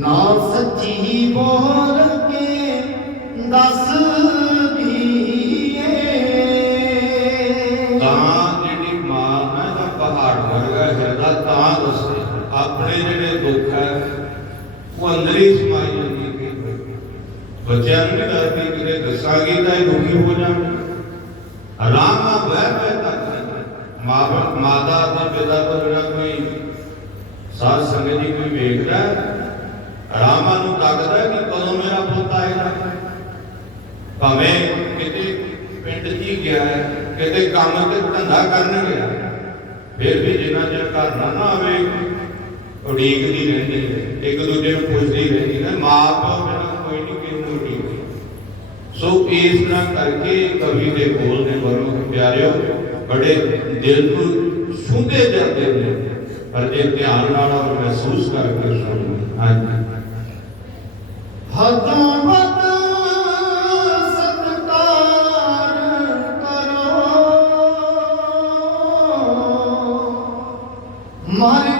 ਨਾ ਸੱਚੀ ਬੋਲ ਕੇ ਦੱਸਦੀ ਏ ਤਾਂ ਜਿਹੜੀ ਮਾਂ ਹੈ ਦਾ ਪਹਾੜ ਵਰਗਾ ਹਿਰਦਾ ਤਾਂ ਦੱਸੇ। ਆਪਣੇ ਜਿਹੜੇ ਦੁੱਖ ਹੈ, ਉਹ ਅੰਦਰ ਹੀ ਸਮਾਈ ਜਾਂਦੀ ਹੈ ਬੱਚਿਆਂ ਨੂੰ ਦੱਸਦੀ ਕਿਤੇ ਦੱਸਾਂਗੀ ਤਾਂ ਇਹ ਦੁਖੀ ਹੋ ਜਾਣਗੇ। ਆਰਾਮ ਨਾਲ ਬਹਿ ਬਹਿ ਤੱਕ ਮਾਂ ਮਾਤਾ ਤੇ ਪਿਤਾ ਤੋਂ ਬਿਨਾਂ ਕੋਈ ਸਾਧ ਸੰਗਤ ਜੀ ਕੋਈ ਵੇਖਦਾ ਹੈ, ਨੂੰ ਤੱਕਦਾ ਕਿ ਕਦੋਂ ਮੇਰਾ ਪੁੱਤ ਆਏਗਾ? ਭਾਵੇਂ ਕਿਤੇ ਪਿੰਡ 'ਚ ਹੀ ਗਿਆ ਹੈ ਕਿਤੇ ਕੰਮ ਤੇ ਧੰਦਾ ਕਰਨ ਗਿਆ ਫਿਰ ਵੀ ਜਿੰਨਾ ਚਿਰ ਘਰ ਨਾ ਨਾ ਆਵੇ ਉਡੀਕਦੀ ਰਹਿੰਦੀ ਹੈ ਇੱਕ ਦੂਜੇ ਨੂੰ ਪੁੱਛਦੀ ਰਹਿੰਦੀ ਹੈ ਮਾਂ ਪਿਓ ਬਿਨਾਂ ਕੋਈ ਨਹੀਂ ਕਿਸੇ ਨੂੰ ਸੋ ਇਸ ਤਰ੍ਹਾਂ ਕਰਕੇ ਕਵੀ ਦੇ ਬੋਲ ਨੇ ਗੁਰਮੁਖ ਪਿਆਰਿਓ ਬੜੇ ਦਿਲ ਨੂੰ ਛੂੰਹਦੇ ਜਾਂਦੇ ਨੇ। ਪਰ ਜੇ ਧਿਆਨ ਨਾਲ ਔਰ ਮਹਿਸੂਸ ਕਰਕੇ ਸੁਣੋ। ਹਾਂਜੀ। ਹਦੋਂ ਵੱਧ ਸਤਿਕਾਰ ਕਰੋ। ਮਾਰੇ